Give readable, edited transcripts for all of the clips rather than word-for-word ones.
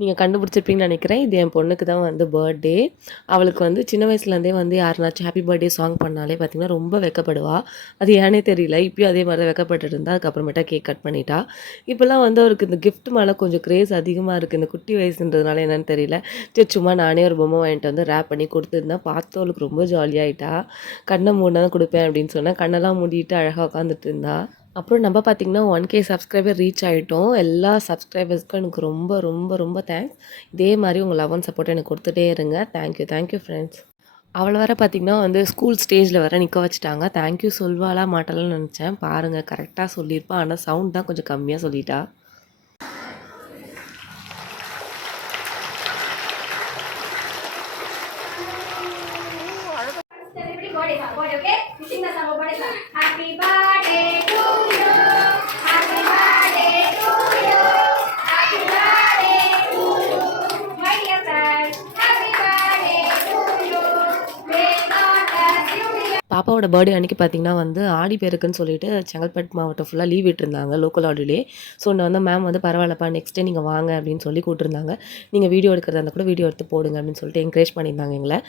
நீங்கள் கண்டுபிடிச்சிருப்பீங்கன்னு நினைக்கிறேன். இது என் பொண்ணுக்கு தான் வந்து பர்த்டே. அவளுக்கு வந்து சின்ன வயசுலேருந்தே வந்து யாருனாச்சும் ஹாப்பி பர்த்டே சாங் பண்ணாலே பார்த்திங்கன்னா ரொம்ப வெட்கப்படுவா. அது ஏன்னே தெரியல. இப்பயும் அதே மாதிரி தான் வெட்கப்பட்டுட்டு இருந்தா. அதுக்கப்புறமேட்டா கேக் கட் பண்ணிட்டா. இப்போலாம் வந்து அவருக்கு இந்த கிஃப்ட் மேலே கொஞ்சம் கிரேஸ் அதிகமாக இருக்குது. இந்த குட்டி வயசுன்றதுனால என்னன்னு தெரியல. சரி சும்மா நானே ஒரு பொம்மை வாங்கிட்டு வந்து ரேப் பண்ணி கொடுத்துருந்தேன். பார்த்து அவளுக்கு ரொம்ப ஜாலியாகிட்டா. கண்ணை மூடினா தான் கொடுப்பேன் அப்படின்னு சொன்னேன். கண்ணெல்லாம் மூடிட்டு அழகாக உட்காந்துட்டு இருந்தா. அப்புறம் நம்ம பார்த்திங்கன்னா 1K சப்ஸ்கிரைபர் ரீச் ஆகிட்டோம். எல்லா சப்ஸ்கிரைபர்ஸ்க்கும் எனக்கு ரொம்ப ரொம்ப ரொம்ப தேங்க்ஸ். இதே மாதிரி உங்கள் லவ் அண்ட் சப்போர்ட் எனக்கு கொடுத்துட்டே இருங்க. Thank you friends. அவளை வேறு பார்த்திங்கன்னா வந்து ஸ்கூல் ஸ்டேஜில் வேறு நிற்க வச்சுட்டாங்க. தேங்க்யூ சொல்வாளா மாட்டாளான்னு நினச்சேன். பாருங்கள் கரெக்டாக சொல்லியிருப்பா. ஆனால் சவுண்ட் தான் கொஞ்சம் கம்மியாக சொல்லிட்டா. பாப்பாவோட பர்த்டே அன்றைக்கி பார்த்திங்கன்னா வந்து ஆடி பெருக்குன்னு சொல்லிட்டு செங்கல்பட்டு மாவட்டம் ஃபுல்லாக லீவ் விட்டுருந்தாங்க லோக்கல் ஹாலிடே. ஸோ நான் வந்து மேம் வந்து பரவாயில்லப்பா நெக்ஸ்ட் டே நீங்கள் வாங்க அப்படின்னு சொல்லி கூப்பிட்டுருந்தாங்க. நீங்கள் வீடியோ எடுக்கிறதா இருந்தால் கூட வீடியோ எடுத்து போடுங்க அப்படின்னு சொல்லிட்டு என்கரேஜ் பண்ணியிருந்தாங்க எங்களை.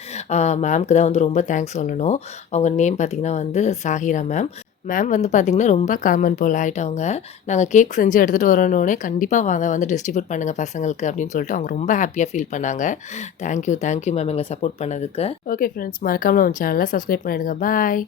மேம்க்கு தான் வந்து ரொம்ப தேங்க்ஸ் சொல்லணும். அவங்க நேம் பார்த்திங்கன்னா வந்து சாஹிரா மேம். மேம் வந்து பார்த்திங்கன்னா ரொம்ப காமன் போல் ஆகிட்டவங்க. நாங்கள் கேக் செஞ்சு எடுத்துகிட்டு வரணுன்னே கண்டிப்பாக வாங்க வந்து டிஸ்ட்ரிபியூட் பண்ணுங்கள் பசங்களுக்கு அப்படின்னு சொல்லிட்டு அவங்க ரொம்ப ஹாப்பியாக ஃபீல் பண்ணாங்க. தேங்க்யூ மேம் எங்களை சப்போர்ட் பண்ணதுக்கு. ஓகே ஃப்ரெண்ட்ஸ், மறக்காமல் நம்ம சேனலை சப்ஸ்கிரைப் பண்ணிவிடுங்க. பாய்.